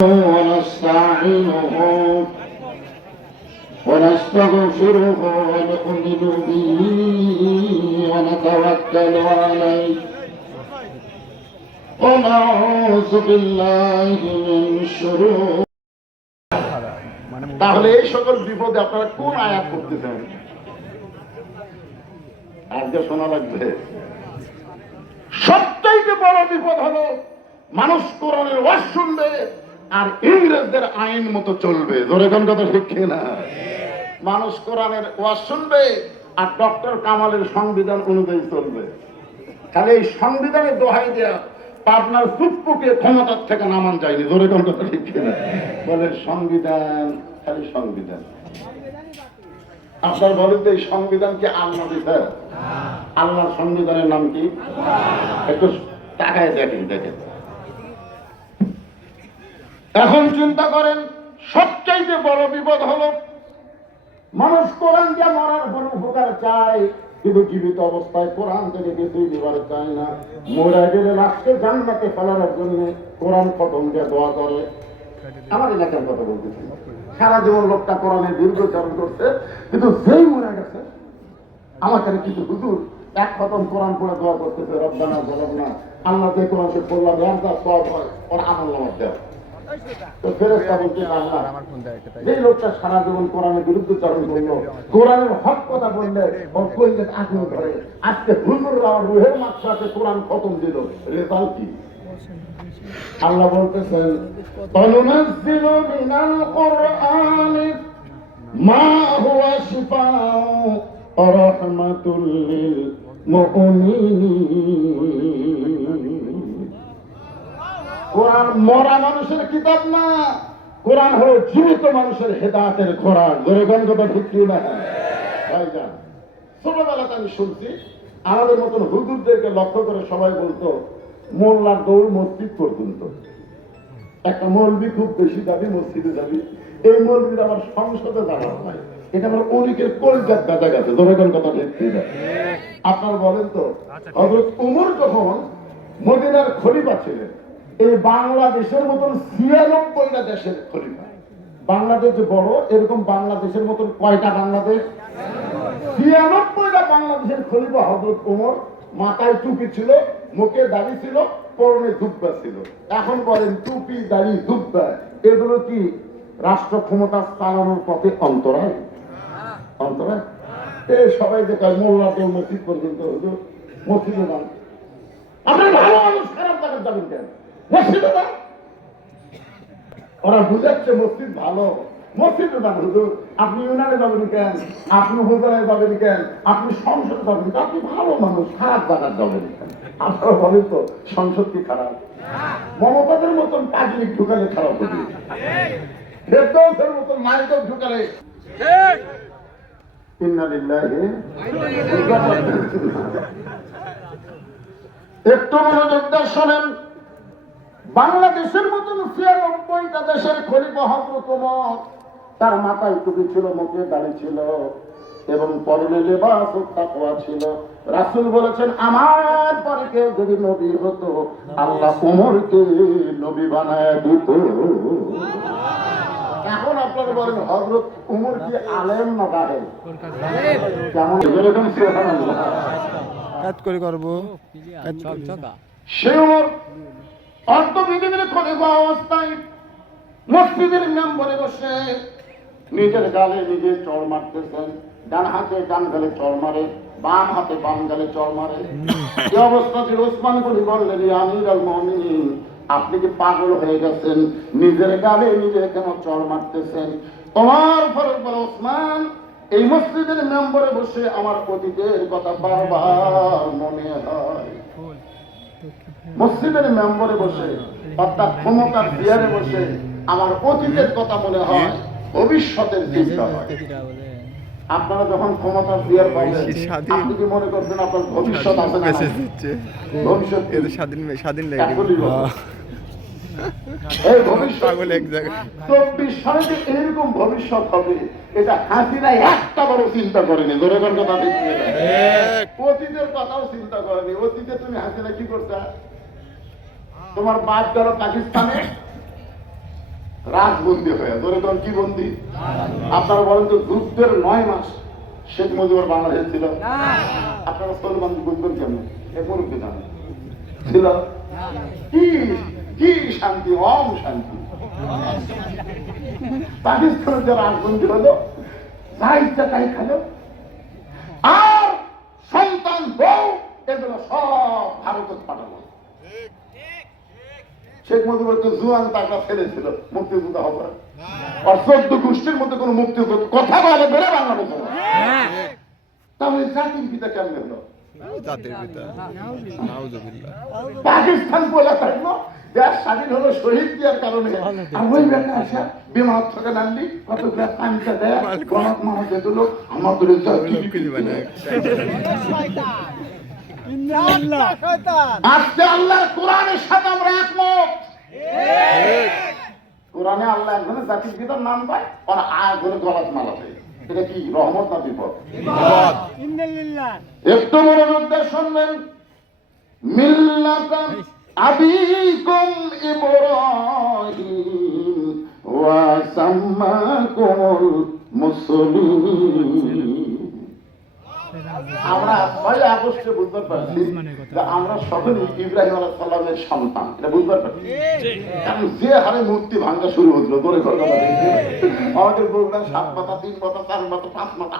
ونستعينه ونستغفره ونؤمن به ونتوكل عليه ونعوذ بالله من شرور। তাহলে এই সকল বিপদে আপনারা কোন আয়াত করতেছেন? আজকে শোনা লাগবে। সবচাইতে বড় বিপদ হলো মানুষ কোরআনের ওয়াজ শুনবে আর ইংরেজদের আইন মতো চলবে। ধরে কোন কথা ঠিক না? মানুষ কোরআনের ওয়াজ শুনবে আর ডক্টর কামালের সংবিধান অনুযায়ী চলবে। তাহলে এই সংবিধানের দোহাই দেয়া পাবনার সুপ্পুকে ক্ষমতার থেকে নামান যায়নি। ধরে কোন কথা ঠিক না? বলে সংবিধান, খালি সংবিধান। আপনার বলেন তো এই সংবিধান কি আল্লাহ দিতে? আল্লাহর সংবিধানের নাম কি? একটু তাকায় দেখেন। এখন চিন্তা করেন, সবচাইতে বড় বিপদ হলো মানুষ কোরআন দিয়ে মরার পর উপকার চায়, কিন্তু জীবিত অবস্থায় কোরআন থেকে কিছুই দিবার চায় না। মরে গেলে লাশকে জান্নাতে ফেলানোর জন্য কোরআন খতম দিয়ে দোয়া করে। আমার এলাকার কথা বলতেছি, সারা জীবন লোকটা কোরআনের দীর্ঘচারণ করছে, কিন্তু যেই মরে গেছে আমার কাছে কিছু হুজুর এক খতম কোরআন পড়ে দোয়া করতেছে, রব্বানা যালামনা, আল্লাহ যে কোরআন সে পড়লাম একটা সব হয় ওর আমল নামাজ দেওয়া। তো ফেরেশতা বলতে আল্লাহ, যে লোকটা সারা জীবন কোরআনের বিরুদ্ধে চারণ করলো, কোরআনের হক কথা বললে ওর কইলে আগুন ধরে, আজকে হুজুররা আমার রুহের মাত্রাকে কোরআন খতম দিল, রেজাল্ট কি? আল্লাহ বলতেছেন, তানুনাজ্জিলু মিনাল কুরআনি মা হুয়া শিফাউ ওয়া রাহমাতুল লিল মুমিনিন। কোরআন মরা মানুষের কিতাব না, কোরআন হলো জীবিত মানুষের হেদায়েতের কোরআন। ধরে গণগত ভিত্তি না ভাইজান। ছোটবেলাতে আমি শুনছি, আমাদের মতন হুজুরদেরকে লক্ষ্য করে সবাই বলতো মোল্লার দৌড় মসজিদ পর্যন্ত। একটা মৌলবি খুব বেশি যাবি, মসজিদে যাবি, এই মৌলবির আমার সংসদে যাওয়া হয়, এটা আমার অনেকের কলজাত গাঁজা গেছে। ধরে গণগত ভিত্তি না। আপনার বলেন তো, হযরত ওমর যখন মদিনার খলিফা ছিলেন, এই বাংলাদেশের মতন ৯৬টা দেশের খলিফা। বাংলাদেশ যে বড়, এরকম বাংলাদেশের মতন কয়টা বাংলাদেশ? ৯৬টা বাংলাদেশের খলিফা হযরত ওমর। মাথায় টুপি ছিল, মুখে দাড়ি ছিল, পরনে জুব্বা ছিল। এখন বলেন, টুপি দাড়ি জুব্বা এগুলো কি রাষ্ট্র ক্ষমতা চালানোর পথে অন্তরায়? অন্তরায়? সবাই যে কয় মোল্লা তো মসজিদ পর্যন্ত, হুজুর মসজিদে যান। আপনার ভালো মানুষ খারাপ জায়গায় যাবেন কেন? মসজিদে যান। ওরা বুঝাচ্ছে মসজিদ ভালো, মসজিদে যান। হুজুর আপনি ইউনানে যাবেন কেন? আপনি উপজেলায় যাবেন কেন? আপনি সংসদে যাবেন কেন? আপনি ভালো মানুষ, খারাপ জায়গায় যাবেন কেন? আপনারা বলেন তো, সংসদ কি খারাপ? মমতাদের মতন পাবলিক ঢুকালে খারাপ হবে, ফেরদৌসের মতন মাইকেল ঢুকালে। ইন্না লিল্লাহি। একটু মনোযোগ দিয়ে শোনেন, বাংলাদেশের মতন ৯৬টা দেশের খলিফা হযরত ওমর, তার মাথায় টুপি ছিল, মুখে দাড়ি ছিল এবং পরনে লেবাস ও তাকওয়া ছিল। রাসূল বলেছেন, আমার পরে কেউ যদি নবী হতো, আল্লাহ ওমরকে নবী বানায় দিত। এখন আপনারা বলেন, হযরত ওমর কি আলেম না জাহেল? কেমন এরকম সুবহানাল্লাহ কাজ করে করব সে ওমর অর্ধবিধির খলিফা অবস্থায় মসজিদের মেম্বরে বসে নিজের গালে নিজে চড় মারতেছেন। ডান হাতে ডান গালে চড় মারে, বাম হাতে বাম গালে চড় মারে। এই অবস্থাতে ওসমান গনি বললেন, ইয়া আমিরুল মুমিনিন, আপনি কি পাগল হয়ে গেছেন? নিজের গালে নিজে কেন চড় মারতেছেন? ওমর ফারুক বলে, ওসমান, এই মসজিদের মেম্বরে বসে আমার অতীতের কথা বারবার মনে হয়। মসজিদের মেম্বরে বসে, অর্থাৎ ক্ষমতার চেয়ারে বসে আমার অতীতের কথা মনে হয়, ভবিষ্যতের চিন্তা হয়। আপনারা যখন ক্ষমতার চেয়ার পাবেন, আপনি কি মনে করবেন আপনার ভবিষ্যৎ আছে না? ভবিষ্যৎ স্বাধীন এই ভবিষ্যৎ ২৪ সালে এরকম ভবিষ্যৎ হবে, এটা হাসিনা একটা বড় চিন্তা করেনি। জনগণ কথা অতীতের কথাও চিন্তা করেনি। অতীতে তুমি হাসিনা কি করতে? তোমার বাপ গেল পাকিস্তানে, রাজবন্দি হয়ে ধরে তখন কি বন্দি? আপনারা বলেন তো যুদ্ধের 9 মাস শেখ মুজিবুর বাংলাদেশ ছিল, আপনারা সলমান বুঝবেন কেমন? এ মুরব্বী জানেন ছিল কি কি শান্তি, অম শান্তি। পাকিস্তানের যারা রাজবন্দি হলো, যা ইচ্ছা তাই খেলো, আর সন্তান বউ এগুলো সব ভারতের পাঠালো। শেখ মুজিবুর তো জুয়ান তাকড়া ছেলেছিল, মুক্তিযোদ্ধা হবে আর 14 গোষ্ঠীর মধ্যে কোন মুক্তিযোদ্ধা কথা বলে বেড়ে বাংলাদেশ। তাহলে জাতির পিতা কেমন হলো? পাকিস্তান বলে থাকলো দেশ স্বাধীন হলো শহীদ দিয়ার কারণে, আর ওই বেটা আসা বিমান থেকে নামলি কতগুলো পানিটা দেয় গণত মারা যেগুলো আমাদের আজকে আল্লাহর কোরআনের সাথে আমরা একমত। কোরআনে আল্লাহ একজনের জাতির পিতার নাম পায় আর আগে গলাত মালা দেয়, এটা কি রহমত না বিপদ? একটু মনোযোগ দিয়ে শুনবেন। মিল্লাতান আবিকুম ইব্রাহিম ওয়া সাম্মাকুমুল মুসলিমিন। আমরা 6 আগস্টে বুঝতে পারছি যে আমরা সকলেই ইব্রাহিম আলাইহিস সালামের সন্তান, এটা বুঝতে পারছি। কারণ যে হারে মূর্তি ভাঙা শুরু হচ্ছিল ধরে ধরে আমাদের প্রোগ্রাম 7 মাথা 3 মাথা 4 মাথা 5 মাথা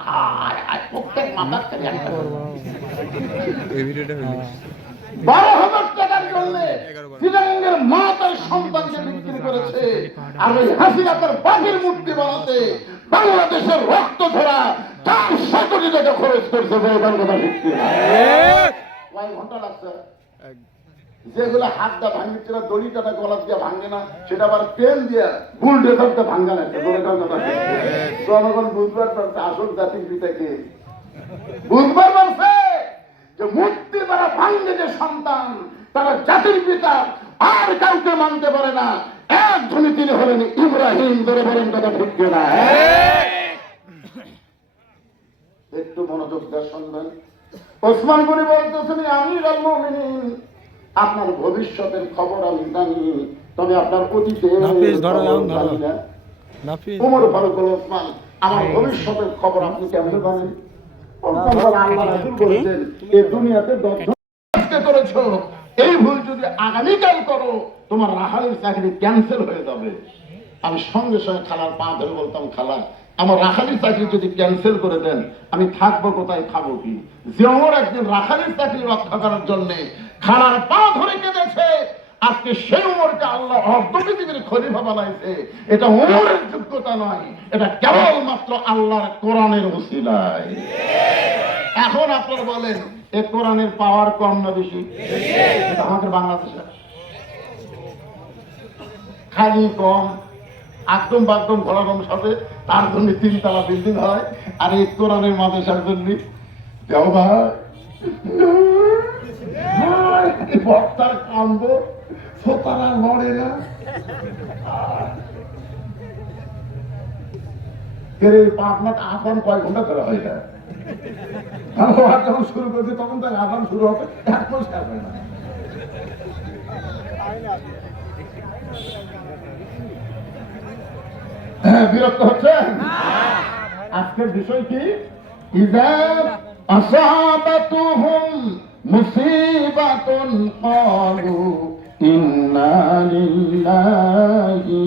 প্রত্যেক মাথার থেকে একটা এই ভিডিওটা 12,000 টাকার জন্য শ্রীলঙ্কার মা তার সন্তানকে বিক্রি করেছে, আর ওই হাসিনা তার বাপের মূর্তি বানাতে বাংলাদেশের রক্ত ধরা 400 কোটি টাকা খরচ করছে। কয় ঘন্টা লাগছে? যেগুলো হাতটা ভাঙছে না, দড়িটা গলা দিয়ে ভাঙে না, সেটা আবার ট্রেন দিয়ে বুলডোজারটা ভাঙ্গা লাগছে। জনগণ বুঝবার পারছে আসল জাতির পিতাকে, বুঝবার পারছে যে মূর্তি তারা ভাঙ্গে যে সন্তান তারা জাতির পিতা আর কাউকে মানতে পারে না। একজনই তিনি হলেন ইব্রাহিম। ধরে বলেন কথা ঠিক না? একটু মনোযোগ দিয়ে শুনবেন। ওসমান গনি বলতেছেন আমিরুল মুমিনিন, আপনার ভবিষ্যতের খবর আমি জানি, তবে আপনার অতীতের জানি না। ওমর ফারুক বলে ওসমান, আমার ভবিষ্যতের খবর আপনি কেমন জানেন? এই ভুল যদি আগামীকাল করো তোমার রাহালের চাকরি ক্যান্সেল হয়ে যাবে। আমি সঙ্গে সঙ্গে খালার পা ধরে বলতাম, খালা আমার রাখালির চাকরি যদি ক্যান্সেল করে দেন আমি থাকবো কোথায়, খাবো কি? যে আমার একদিন রাখালির চাকরি রক্ষা করার জন্য খালার পা ধরে কেঁদেছে, আজকে সেই উমরকে আল্লাহ পৃথিবীর খলিফা বানাইছে। এটা উমরের যোগ্যতা নয়, এটা কেবলমাত্র আল্লাহর কোরআনের ওসিলায়। এখন আপনারা বলেন এই কোরআনের পাওয়ার কম না বেশি? আমাদের বাংলাদেশে খালি কম, একদম বাকদম ঘোড়ারম সাথে, তার জন্য 3 তলা বিল্ডিং হয়, আর এই কোরআনের মাদ্রাসার জন্য দেও ভাই বক্তার কান্দ সোতারা লড়ে না। আপনার আসান কয় ঘন্টা ধরে হয় না? যখন শুরু করেছে তখন তার আসান শুরু হবে, এখন শেষ হয় না। বিরক্ত হচ্ছে? আজকের বিষয় কি? ইযা আসাবাতুহুম মুসিবাতুন ক্বালু ইন্না লিল্লাহি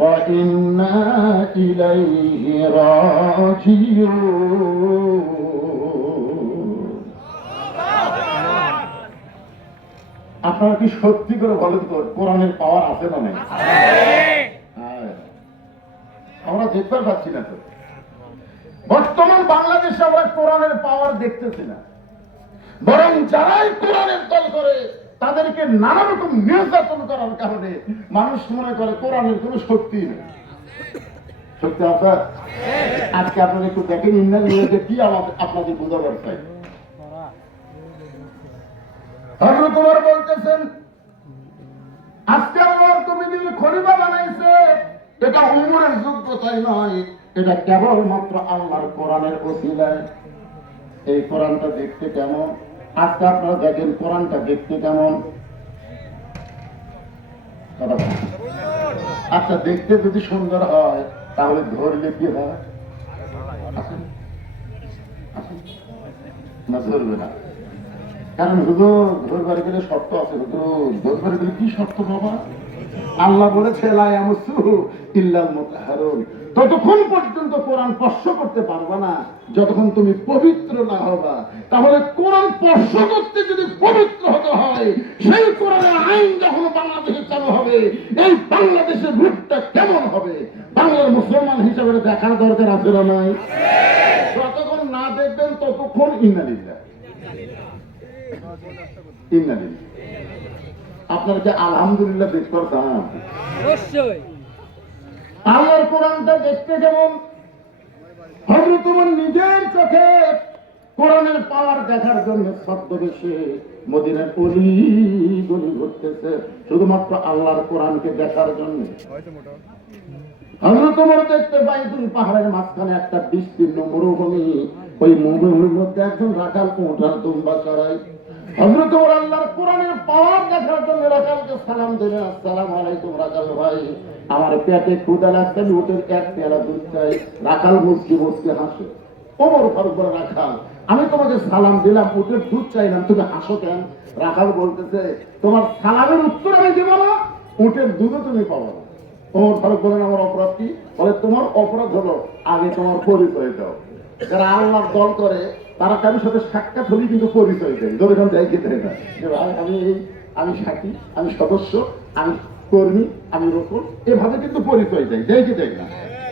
ওয়া ইন্না ইলাইহি রাজিউন। আপনারা কি সত্যি করে বলেন তো কোরআনের পাওয়ার আছে না নাই? আমরা দেখতে পাচ্ছি না তো। বর্তমান বাংলাদেশে আমরা কোরআনের পাওয়ার দেখতেছি না, বরং যারাই কোরআনের দল করে তাদেরকে নানা রকম নির্যাতন করার কারণে মানুষ মনে করে কোরআনের কোনো শক্তি নেই। সত্যি আছে? আজকে আপনারা একটু দেখেন ইন্ডিয়ান নিউজে কি আপনাদের বোঝাবার চাই। হযরত ওমর বলতেছেন আজকে আমার কমিটির খলিফা বানাইছে, এটা উমরের যোগ্যতাই নয়, এটা কেবলমাত্র আল্লাহর কোরআনের ওসিলায়। এই কোরআনটা দেখতে কেমন? আজকে আপনারা দেখেন কোরআনটা দেখতে কেমন? আচ্ছা, দেখতে যদি সুন্দর হয় তাহলে ধরলে কি হয়? আসেন, আসেন। না, ধরবে না। কারণ হুজুর ধরবার গেলে শর্ত আছে। হুজুর ধরবার গেলে কি শর্ত বাবা? আল্লাহ বলেছে লা ইয়ামুসুহু ইল্লাল মুতাহহারুন। ততক্ষণ পর্যন্ত কোরআন স্পর্শ করতে পারবা না যতক্ষণ তুমি পবিত্র না হবা। তাহলে কোরআন স্পর্শ করতে যদি পবিত্র হতে হয়, সেই কোরআনের আইন যখন বাংলাদেশে চালু হবে, এই বাংলাদেশের রূপটা কেমন হবে বাংলার মুসলমান হিসাবে দেখার দরকার আছে না নাই? যতক্ষণ না দেখবেন ততক্ষণ ইন্নালিল্লাহ ইন্নালিল্লাহ। আপনারা যে আলহামদুলিল্লাহ দেখবার চান? অবশ্যই। আল্লাহর কোরআনটা দেখতে যেমন হযরত ওমর নিজের চোখে কোরআনের পাওয়ার দেখার জন্য ছদ্মবেশে মদিনার অলি গলি ঘুরতেছে শুধুমাত্র আল্লাহর কোরআনকে দেখার জন্য। হযরত ওমর দেখতে পাই দুই পাহাড়ের মাঝখানে একটা বিস্তীর্ণ মরুভূমি। ওই মরুভূমির মধ্যে একজন রাখাল উঠার দুম্বা চড়াই। হযরত ওমর আল্লাহর কোরআনের পাওয়ার দেখার জন্য রাখালকে সালাম দিলেন, আসসালামু আলাইকুম রাখাল ভাই, আমার পেটে ক্ষুধা লাগছে, আমি উটের এক পেয়ালা দুধ চাই। রাখাল মুচকি মুচকি হাসে। ওমর ফারুক বলে, রাখাল আমি তোমাকে সালাম দিলাম, উটের দুধ চাইলাম, তুমি হাসো কেন? রাখাল বলতেছে, তোমার সালামের উত্তর আমি দেব না, উটের দুধও তুমি পাবো না। ওমর ফারুক বলেন, আমার অপরাধ কি? বলে, তোমার অপরাধ হলো আগে তোমার পরিচয় দাও। যারা আল্লাহর দল করে তারা কারোর সাথে সাক্ষাৎ হলেই কিন্তু পরিচয় দেয়, যখন দেয় খেতে হয় না, আমি সাক্ষী, আমি সদস্য, আমি কর্মী, আমি রকম, এভাবে কিন্তু পরিচয় দেয়, দেয় কি দেয় না?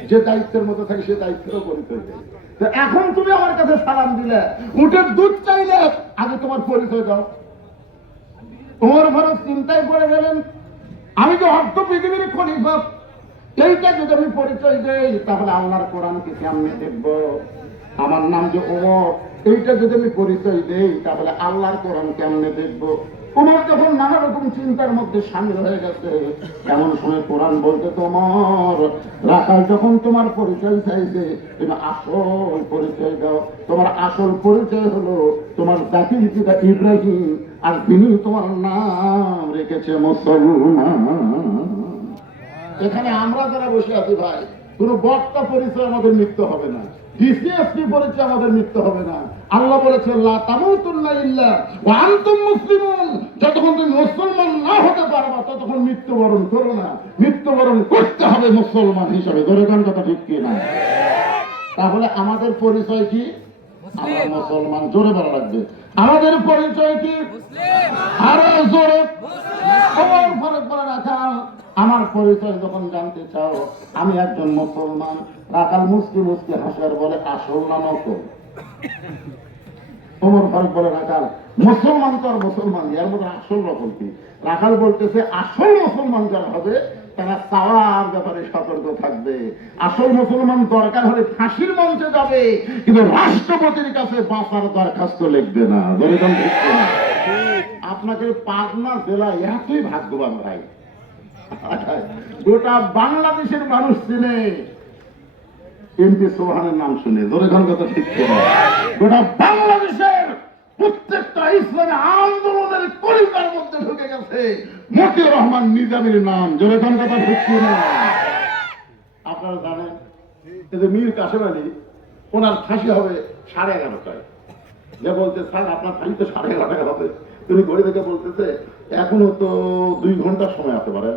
যে দায়িত্বের মধ্যে থাকে সে দায়িত্বেরও পরিচয় দেয়। তো এখন তুমি আমার কাছে সালাম দিলে, উটের দুধ চাইলে, আগে তোমার পরিচয় দাও। ওমর ফারুক চিন্তায় পড়ে গেলেন, আমি যে অর্ধ পৃথিবীর খলিফা, এইটা যদি আমি পরিচয় দেই তাহলে আল্লাহর কোরআনকে কেমনে দেখবো? আমার নাম যে ওমর, এইটা যদি আমি পরিচয় দেই তাহলে আল্লাহর কোরআন কেমনে দেখবো? ওমর যখন নানা রকম চিন্তার মধ্যে সামিল হয়ে গেছে, এমন সময় কোরআন বলতে, তোমার রাখাল যখন তোমার পরিচয় চাইছে, তুমি আসল পরিচয় দাও। তোমার আসল পরিচয় হলো তোমার জাতির পিতা ইব্রাহিম, আর তিনি তোমার নাম রেখেছে মুসলমান। এখানে আমরা যারা বসে আছি ভাই, কোন বক্তা পরিচয় আমাদের মৃত্যু হবে না, ডিসিএসপি পরিচয় আমাদের মৃত্যু হবে না। আল্লাহ বলেছেন, লা তামুতুন্না ইল্লা ওয়া আনতুম মুসলিমুন। যতক্ষণ তুমি মুসলমান না হতে পারবা ততক্ষণ মৃত্যুবরণ করো না। মৃত্যুবরণ করতে হবে মুসলমান হিসাবে। ধরে গান কথা ঠিক কি না? তাহলে আমাদের পরিচয় কি? আমরা মুসলমান। জোরে বলা লাগবে, আমাদের পরিচয় কি? আরো জোরে। ওমর ফারুক বলে, রাখাল আমার পরিচয় যখন জানতে চাও, আমি একজন মুসলমান। রাখাল মুসকি মুসকি হাসার বলে, আসল না নকল? ওমর ফারুক বলে, রাখাল মুসলমান তো আর মুসলমান, এর মধ্যে আসল নকল কি? রাখাল বলতেছে, আসল মুসলমান যারা হবে তারা চাওয়ার ব্যাপারে সতর্ক থাকবে। আসল মুসলমান দরকার হলে ফাঁসির মঞ্চে যাবে, কিন্তু রাষ্ট্রপতির কাছে বাঁচার দরখাস্ত লিখবে না। আপনাকে পাবনা জেলা এতই ভাগ্যবান ভাই, গোটা বাংলাদেশের মানুষ চিনে এমপি সোহানের নাম শুনে। ধরে গান কথা ঠিক করে, গোটা বাংলাদেশের প্রত্যেকটা ইসলামী আন্দোলনের কলিকার মধ্যে ঢুকে গেছে মতিউর রহমান নিজামীর নাম। জোরে গান কথা ঠিক করে। আপনারা জানেন এই যে মীর কাসেম আলী, ওনার ফাঁসি হবে 11:30টায়। যে বলতে, স্যার আপনার ফাঁসি তো 11:30টায় হবে। তুমি ঘড়ি দেখে বলতেছে, এখনো তো 2 ঘন্টা সময় আসতে পারে।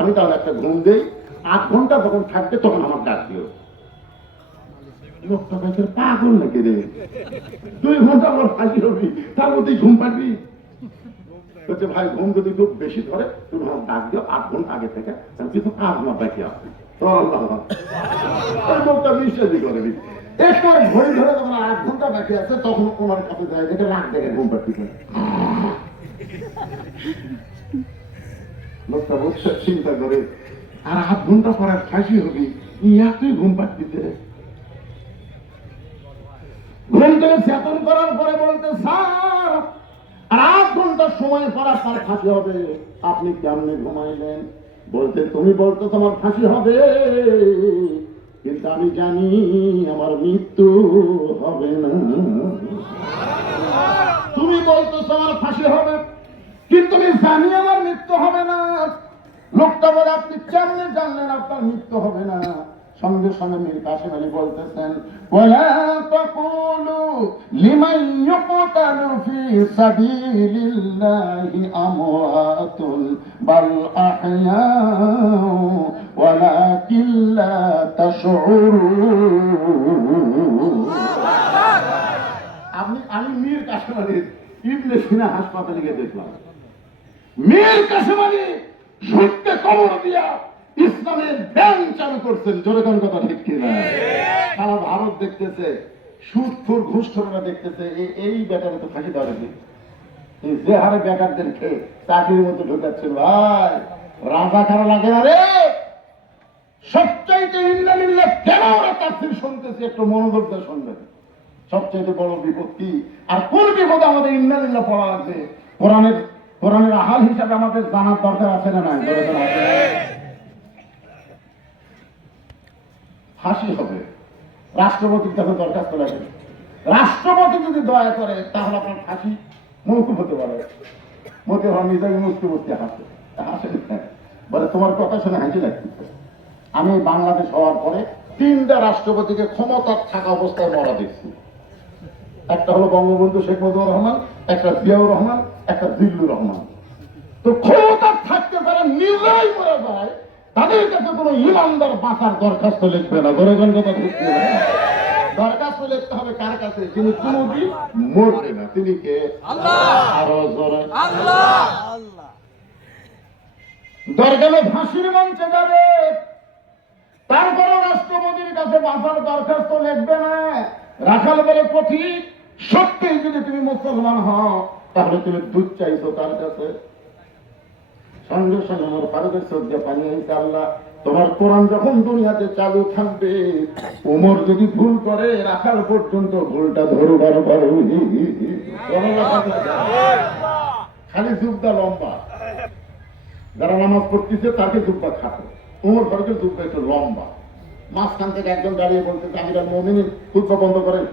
আমি তাহলে একটা ঘুম দেই, 8 ঘন্টা যখন থাকবে তখন আমার ডাক দিও। লোকটা কাছে পাগল নাকি রে? 2 ঘন্টা আমার ফাঁসি হবি, তার মধ্যেই ঘুম পাবি? বলছে, ভাই ঘুম যদি খুব বেশি ধরে তুমি আমার ডাক দিও 8 ঘন্টা আগে থেকে, কিছু কাজ আমার বাকি আছে। লোকটা বিশ্বাসই করেনি। এরপর ঘড়ি ধরে যখন 8 ঘন্টা বাকি আছে তখন ওনার কাছে যায়, দেখে রাত দেখে ঘুম পাচ্ছি। লোকটা বসে চিন্তা করে, আর 8 ঘন্টা পরে ফাঁসি হবি, তুই ঘুম পাচ্ছিতে। ঘুম থেকে চেতন করার পরে বলতে, স্যার আর 8 ঘন্টা সময় পর আপনার ফাঁসি হবে, আপনি কেমনে ঘুমাইলেন? বলতে, তুমি বলতো তোমার ফাঁসি হবে, কিন্তু আমি জানি আমার মৃত্যু হবে না। তুমি বলতো তোমার ফাঁসি হবে, কিন্তু আমি জানি আমার মৃত্যু হবে না। লোকটা বলে আপনি কেমনে জানলেন আপনার মৃত্যু হবে না? সঙ্গে সঙ্গে মীর কাসেম আলী বলতেছেন, ওয়ালা তাকুলু লিমান ইউকতালু ফি সাবিলিল্লাহি আমওয়াতুন বাল আহয়াউ ওয়ালাকিন লা তাশউরুন। আমি মীর কাসেম আলীর ইবনে সিনা হাসপাতালে গিয়ে দেখলাম, মীর কাসেম আলী যুদ্ধে কবর দিয়া ইসলামের ধ্যান চালু করছেন। জোরে কোন কথা ঠিক কিনা? সারা ভারত দেখতেছে, সুদখোর ঘুষখোররা দেখতেছে, এই বেটারে তো ফাঁকি দেওয়া কি যে হারে বেকারদের খেয়ে চাকরির মতো ঢুকাচ্ছেন। ভাই রাজা খারা লাগে না রে, সবচাইতে ইন্দ্রানিল্লাহ কেন ওরা তাফসীর শুনতেছি, একটু মনোযোগ দিয়ে শুনবেন। সবচাইতে বড় বিপদ কি আর কোন বিপদে আমাদের ইন্দ্রানিল্লাহ পড়া লাগবে? কোরআনের আহাল হিসাবে আমাদের জানার দরকার আছে না নাই? ফাঁসি হবে, রাষ্ট্রপতির কাছে দরখাস্ত লাগবে, রাষ্ট্রপতি যদি দয়া করে তাহলে আপনার ফাঁসি মৌকুফ হতে পারে। মতি নিজেকে মুক্তি মুক্তি হাসে হাসে বলে তোমার কথা শুনে হাসি লাগতেছে। আমি বাংলাদেশ হওয়ার পরে 3টা রাষ্ট্রপতিকে ক্ষমতা থাকা অবস্থায় মরা দেখছি। একটা হলো বঙ্গবন্ধু শেখ মুজিবুর রহমান, একটা জিয়াউর রহমান, একটা জিল্লুর রহমান। তো ক্ষমতা থাকতে তারা নিজেরাই মরে যায়, তাদের কাছে কোনো ইমানদার বাঁচার দরখাস্ত লিখবে না। গরগন কথা বুঝতে হবে, দরখাস্ত লিখতে হবে কার কাছে? যিনি কোনোদিন মরবে না। তিনি কে? আল্লাহ। আরো জোরে আল্লাহ। দরকারে ফাঁসির মঞ্চে যাবে, তারপরে রাষ্ট্রপতির কাছে বাঁচার দরখাস্ত লিখবে না। রাখাল বলে পথিক, সত্যি যদি তুমি মুসলমান হও তাহলে তুমি দুধ চাইছো তার কাছে। সঙ্গে সঙ্গে আমার ফারুকের চোখে পানি আইছে, আল্লাহ তোমার কোরআন যখন দুনিয়াতে চালু থাকবে, ওমর যদি ভুল করে রাখাল পর্যন্ত ভুলটা ধরবার পারো। খালি যুগটা লম্বা, যারা নামাজ পড়তেছে তাকে যুগটা খাটো, ওমর ফারুকের যুগটা একটু লম্বা। মাঝখান থেকে একজন দাঁড়িয়ে বলতেছে আমিরাল মুমিনিন খুতবা বন্ধ করেন,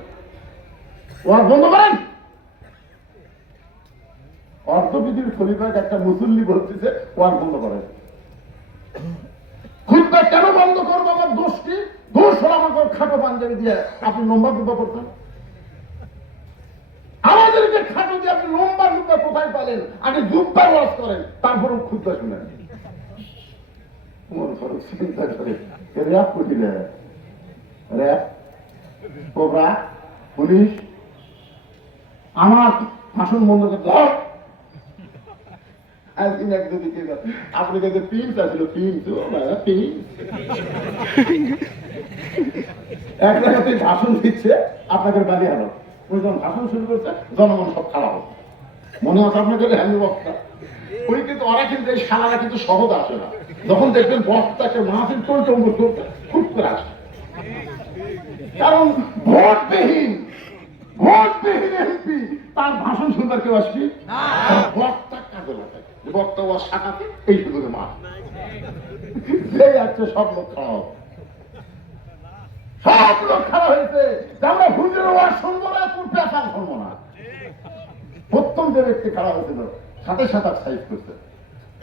ওয়াজ বন্ধ করেন। অর্থবিধির খলিফাকে একটা মুসল্লি বলতেছে ওয়াজ বন্ধ করেন। খুতবা কেন বন্ধ করবো? আমার দোষ কি? দোষ হলো আমাকে খাটো পাঞ্জাবি দিয়ে আপনি লম্বা খুতবা করতেন। আমাদেরকে খাটো দিয়ে আপনি লম্বা খুতবা কোথায় পালেন? আগে জুব্বার ওয়াজ করেন, তারপর খুতবা শুনেন। ওমর ফারুক চিন্তা করে, র্যাব করিলে র্যাব, কোবরা, পুলিশ আমার ভাষণ বন্ধ করতে আপনি কাছে পিন্স আসছিল, ভাষণ দিচ্ছে আপনাকে বাড়ি হারো। ওই যখন ভাষণ শুরু করছে জনগণ সব খারাপ হচ্ছে। মনে আছে আপনাকে হ্যান্ডি বক্তা ওই, কিন্তু ওরা কিন্তু এই সালারা কিন্তু সহজ আসে না। যখন দেখবেন বক্তাকে মাহফিল করতে করতে খুব করে আসে, কারণ ভোটবিহীন এমপি তার ভাষণ শুনবার কেউ আসবি? বক্তা কাজে লাগায়, বক্তা ওর শাখাতে এই সুযোগে মার যাচ্ছে। সব লোক খারাপ হয়েছে। আমরা হুজুরের ওয়াজ শুনবো না, তোর পেশার শুনবো না। প্রথম যে ব্যক্তি খারাপ হয়েছিল সাথে সাথে সাইজ করছে,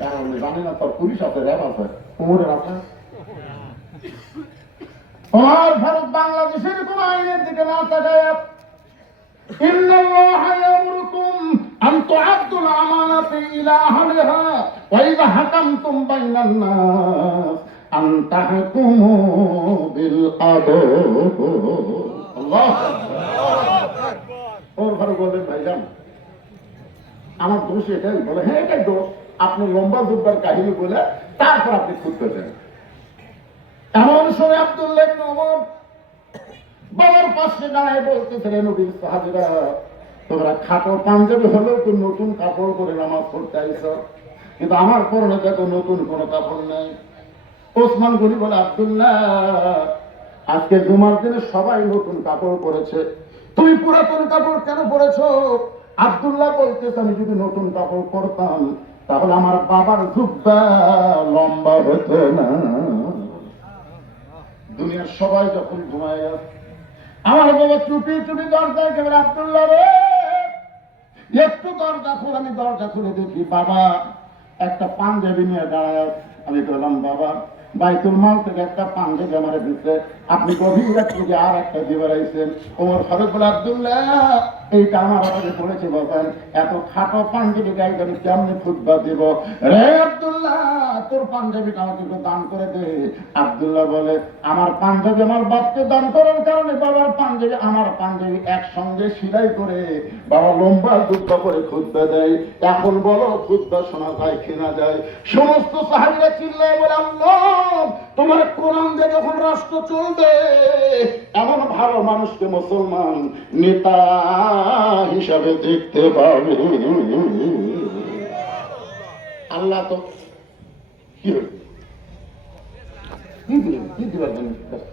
কারণ জানি না তোর পুলিশ আছে, র্যাব আছে, কোমরের আছে। ওমর ফারুক বাংলাদেশের কোন আইনের দিকে না তাকায় ইন্নাল্লাহা ইয়ামুরুকুম আন তুআদ্দুল আমানাতি ইলা আহলিহা ওয়া ইযা হাকামতুম বাইনান নাস আন তাহকুমু বিল আদল। আল্লাহু আকবার। ওমর ফারুক বললেন ভাইজান আমার দোষ এটাই। বলে হ্যাঁ এটাই দোষ। আপনি লম্বা যুদ্ধের কাহিনী বলে তারপর আপনি খুঁজতে দেন। এমন সময় আব্দুল্লাহ ইবনে ওমর বাবার পাশে দাঁড়ায় বলতেছে, নবীর সাহাবীরা তোমরা খাটো পাঞ্জাবি হলেও তো নতুন কাপড় পরে নামাজ পড়তে আইছ, কিন্তু আমার পরনে তো নতুন কোনো কাপড় নাই। ওসমান গনি বলে আব্দুল্লাহ আজকে জুমার দিনে সবাই নতুন কাপড় পরেছে, তুমি পুরাতন কাপড় কেন পরেছো? আব্দুল্লাহ বলতেছে আমি যদি নতুন কাপড় পরতাম তাহলে আমার বাবার জুব্বা লম্বা হতো না। দুনিয়ার সবাই যখন ঘুমায় আমার বাবা চুপি চুপি দরজা একেবারে আব্দুল্লাহ রে একটু দরজা খোল। আমি দরজা খুলে দেখি বাবা একটা পাঞ্জাবি নিয়ে দাঁড়ায়, আমি বললাম বাবা বাইতুল মাল থেকে একটা পাঞ্জাবি আমার দিচ্ছে, আপনি গভীর রাত থেকে আর একটা দিবার আইছেন। ওমর ফারুক বলে আব্দুল্লাহ এইটা আমার আগে পড়েছে বাবান, এত খাটো পাঞ্জাবি গায়ে আমি কেমনি খুতবা দিব? রে আব্দুল্লাহ তোর পাঞ্জাবিটা আমাকে একটু দান করে দে। আব্দুল্লাহ বলে আমার পাঞ্জাবি আমার বাপকে দান করার কারণে বাবার পাঞ্জাবি আমার পাঞ্জাবি একসঙ্গে সিলাই করে বাবা লম্বা খুতবা করে খুতবা দেয়। এখন বলো খুতবা শোনা যায় কিনা যায়? সমস্ত সাহাবীরা চিল্লায় বলে আল্লাহ তোমার কোরআন দিয়ে যখন রাষ্ট্র চলবে এমন ভালো মানুষকে মুসলমান নেতা হিসাবে দেখতে পাবে। আল্লাহ তো কি দিবার জন্য ব্যস্ত।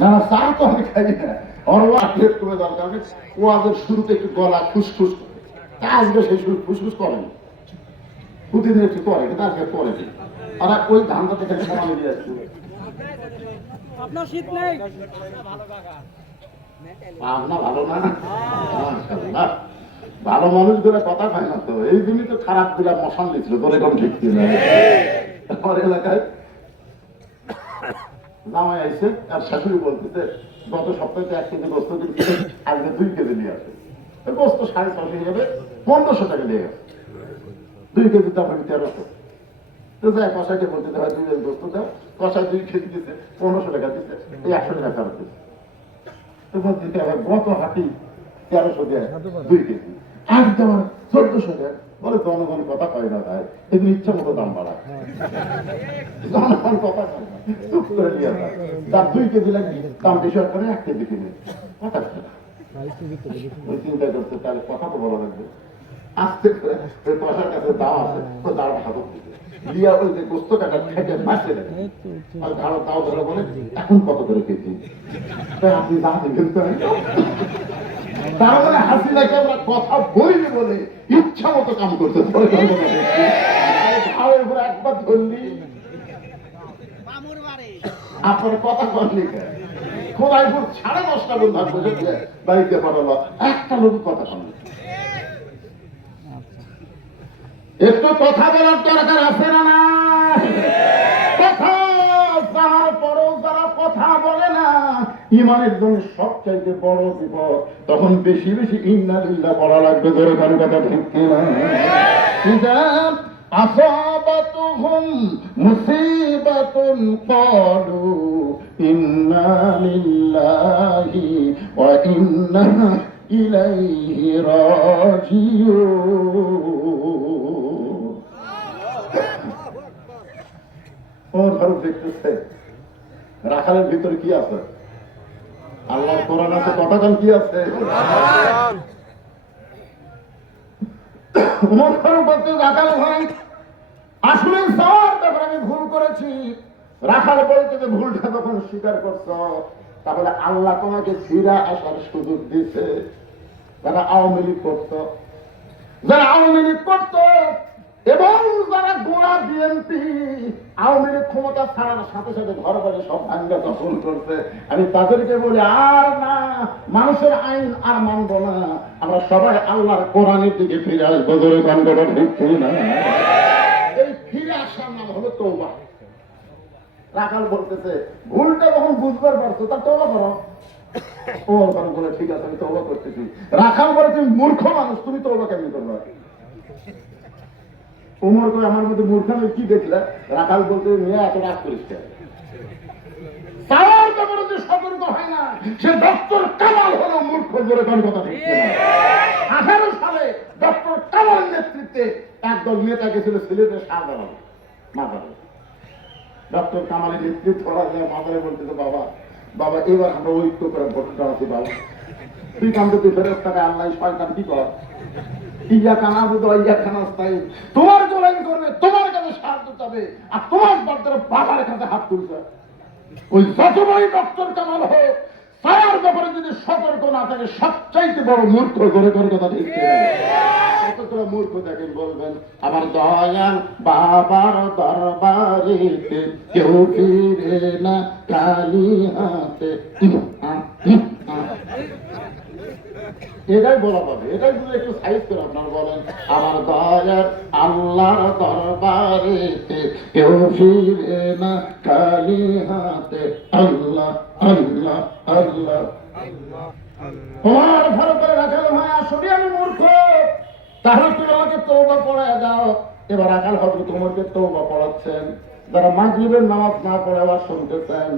না চা তো আমি খাই না, অর্ডার করে দরকার নেই। ওদের শুরুতে একটু গলা ফুসফুস আসবে, সেই ফুসফুস করেন প্রতিদিন একটু করে, কিন্তু আজকে করে দিই। আর ওই ধানটা থেকে সমানে দিয়ে আসছে আপনার শীত নেই আপনার ভালো না, ভালো মানুষগুলো কথা খায় না তো। এই দিনই তো খারাপ দিলাম মশান দিচ্ছিল তোর এখন ঠিক কিনা। আমার এলাকায় জামাই আইসে আর শাশুড়ি বলতেছে গত সপ্তাহে 1 কেজি গোস্ত কিনতে আজকে 2 কেজি নিয়ে আসে। গোস্ত 650 নিয়ে যাবে, 1500 টাকা নিয়ে গেছে। 2 কেজি দাম আমি 1300। তো যাই কষাইকে বলতে হয় 2 কেজি গোস্ত দাও, কষাই 2 কেজি দিচ্ছে, 1500 টাকা দিচ্ছে, এই 100 টাকা ফেরত দিচ্ছে। তো বলতে আবার গত হাটি 1300 দেয় 2 কেজি, আজ দেওয়ার 1400 দেয়। বলে জনগণ কথা কয় না ভাই, এগুলো ইচ্ছা মতো দাম বাড়ায়, জনগণ কথা কয় না, চুপ করে নিয়ে যায়। তার 2 কেজি লাগবে, দাম বেশি করে 1 কেজি কিনে কথা কয় না। ওই চিন্তা করছে তাহলে কথা তো বলা লাগবে। আস্তে করে ওই কষার কাছে দাও আছে, তো দাও হাতত দিতে লিয়া ওই যে গোস্ত কাটা খেটে মাসে লাগে আর ঘাড়ো দাও ধরে বলে এখন কত করে কেজি? আপনি দাম দিবেন তো? তার মানে হাসিনাকে আমরা কথা বলিনি বলে ইচ্ছা মতো কাম করতে ঘাড়ের উপরে একবার ধরলি আপনার কথা বললি খোদাইপুর 10:30 বন্ধু বুঝে বাড়িতে পাঠালো, একটা লোক কথা বলল। একটু কথা বলার দরকার আছে না? না কথা জানার পরও যারা কথা বলে না ইমানের জন্য সবচাইতে বড় বিপদ। তখন বেশি বেশি ইন্না লিল্লাহ পড়া লাগবে, ধরে কারো কথা ঠিক কিনা? আসাবাতুহুম মুসিবাতুন ক্বালু ইন্না লিল্লাহি ওয়া ইন্না ইলাইহি রাজিউন। ওর ঘর দেখতেছে রাখালের ভিতরে কি আছে? আল্লাহর কোরআন আছে, কথাকান কি আছে? ওমর ফারুক বলতে রাখাল ভাই আসলে সব ব্যাপারে আমি ভুল করেছি। রাখাল বলতে যে ভুলটা যখন স্বীকার করছো তাহলে আল্লাহ তোমাকে ফিরে আসার সুযোগ দিছে। যারা আওয়ামী লীগ করতো, যারা আওয়ামী লীগ করতো এবং যারা গোড়া বিএনপি আওয়ামী লীগ ক্ষমতা ছাড়ার সাথে সাথে ঘর বাড়ি সব ভাঙ্গা দখল করছে, আমি তাদেরকে বলি আর না, মানুষের আইন আর মানবো না, আমরা সবাই আল্লাহর কোরআনের দিকে ফিরে আসবো। ধরে গানটা ঠিক না? এই ফিরে আসার নাম হলো তওবা। রাখাল বলতেছে ভুলটা যখন বুঝবার পারছো তার তওবা করো। ও তখন বলে ঠিক আছে আমি তওবা করতেছি। রাখাল বলে তুমি মূর্খ মানুষ, তুমি তওবা কেমনি করবে? ওমর করে আমার মধ্যে মূর্খামি কি দেখলে? রাখাল বলতে নিয়ে এত রাগ করিস কেন? তার ব্যাপারে যে সতর্ক হয় না সে ডক্টর কামাল হলো মূর্খ। জোরে কোন কথা ঠিক না? 18 সালে ডক্টর কামাল নেতৃত্বে একদল নেতা গেছিল সিলেটের শাহজালাল মাজারে। ডক্টর কামালের নেতৃত্ব মাজারে বলতেছে বাবা বাবা এবার আমরা ঐক্য করে ভোটটা আছি বাবা, তুই কাম তুই ফেরত টাকা আল্লাহ শয়তান কি কর ইয়া কানা বুধ ইয়া খানা স্থায়ী তোমার জোরাই করবে, তোমার কাছে সাহায্য চাবে আর তোমার বাচ্চারা বাবার কাছে হাত তুলছে। ওই যত বড় ডক্টর কামাল হোক তার ব্যাপারে যদি সতর্ক না থাকে সবচাইতে বড় মূর্খ। করে করে কথা ঠিক কতটা মূর্খ দেখেন বলবেন আমার দয়াল বাবার দরবারেতে কেউ ফিরে না খালি হাতে। এটাই বলা পাবে, এটাই যদি একটু সাইজ করে আপনারা বলেন, আমার দয়ার আল্লাহর দরবারেতে কেউ ফিরে না খালি হাতে, আল্লাহ আল্লাহ আল্লাহ। তোমার ভালো করে রাখাল ভাই, আসলে আমি মূর্খ, তাহলে তুমি আমাকে তওবা পড়ায় দাও। এবার আকাল হজরত তোমাকে তওবা পড়াচ্ছেন। যারা মাগরিবের নামাজ না পড়ে আবার শুনতেছেন,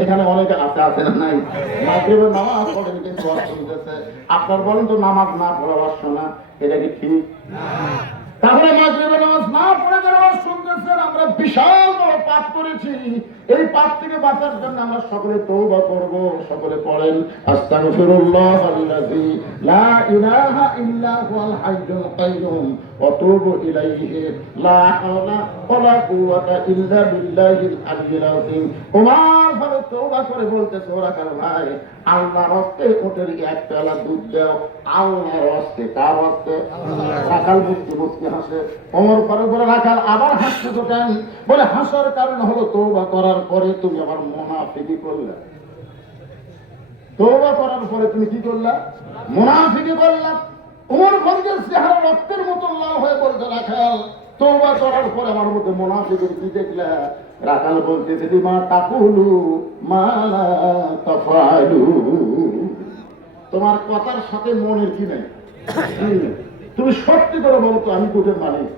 এখানে অনেকে আছে না নাই, মাগরিবের নামাজ পড়েন কিন্তু ওয়াজ শুনতেছে। আপনার বলেন তো, নামাজ না পড়ে ওয়াজ শোনা এটা কি ঠিক? তাহলে মাগরিবের নামাজ না পড়ে যারা ওয়াজ শুনতেছেন, আমরা বিশাল বড় পাপ করেছি। এই পাপ থেকে বাঁচার জন্য আমরা সকলে তওবা করব। সকলে পড়েন, আস্তাগফিরুল্লাহাল্লাযী লা ইলাহা ইল্লা হুয়াল হাইয়ুল কাইয়্যুম ওয়া তুবু ইলাইহি লা হাওলা ওয়ালা কুওয়াতা ইল্লা বিল্লাহিল আলিয়্যিল আযীম। ওমর ফারুক তওবা করে বলতেছে, ওরা কার ভাই, আল্লাহর হস্তে ওটের এক পেয়ালা দুধ দাও। আল্লাহর হস্তে, কার হস্তে? রাখাল বুঝতে বুঝতে হাসে। ওমর ফারুক বলে, রাখাল আবার হাসতে তো কেন? বলে, হাসার কারণ হলো তওবা করার পরে তুমি আবার মুনাফিকি করলে। তওবা করার পরে তুমি কি করলা? মুনাফিকি করলা। ওমর ফারুকের চেহারা রক্তের মতো লাল হয়ে বলতে, রাখাল তওবা করার পরে আমার মধ্যে মুনাফিকের কি দেখলা? রাখাল বলতেছে, মা তাকুলু মা লা তাফআলু। তোমার কথার সাথে মনের কি নাই? তুমি সত্যি করে বলো তো, আমি কোটের মালিক।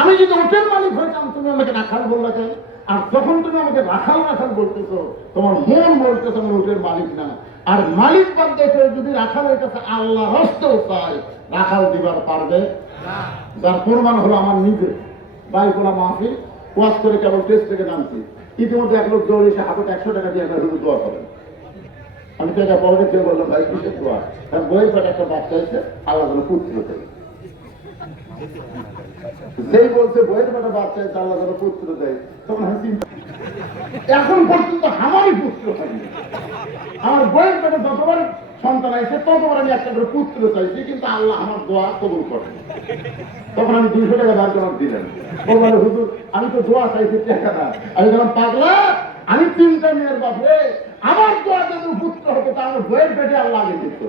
আমি যদি ওটের মালিক হইতাম, তুমি আমাকে রাখাল বললা কেন? আর যখন তুমি আমাকে রাখাল রাখাল বলতেছো, তোমার মন বলতেছো আমি ওটের মালিক না। আর মালিক বাদ দেখে যদি রাখালের কাছে আল্লাহ হস্তেও চায়, রাখাল দিবার পারবে না। যার প্রমাণ হলো আমার নিজে বাইকোলা মাহফিল ওয়াজ করে কেবল টেস্ট থেকে নামছি। ইতিমধ্যে এক লোক দৌড়ে এসে হাতে 100 টাকা দিয়ে একটা হুজুর দোয়া করেন। আমি টাকা পরে দিয়ে বললাম, ভাই কিসের দোয়া? তার বইয়ের পেটে একটা বাচ্চা এসে আল্লাহ যেন পুত্র দেয়। যেই বলছে বইয়ের পেটে বাচ্চা এসে আল্লাহ যেন পুত্র দেয়, তখন আমি চিন্তা, এখন পর্যন্ত আমারই পুত্র হয়নি। আমার বইয়ের পেটে যতবার সন্তান আছে ততবার আমি একটা করে পুত্র চাইছি, কিন্তু আল্লাহ আমার দোয়া কবুল করে। তখন আমি 200 টাকা বার করে দিলেন। বললাম, হুজুর আমি তো দোয়া চাইছি, টাকা না। আমি বললাম, পাগলা, আমি 3টা মেয়ের বাপরে, আমার দোয়া যদি পুত্র হতো তা আমার বইয়ের পেটে আল্লাহ আগে দিত,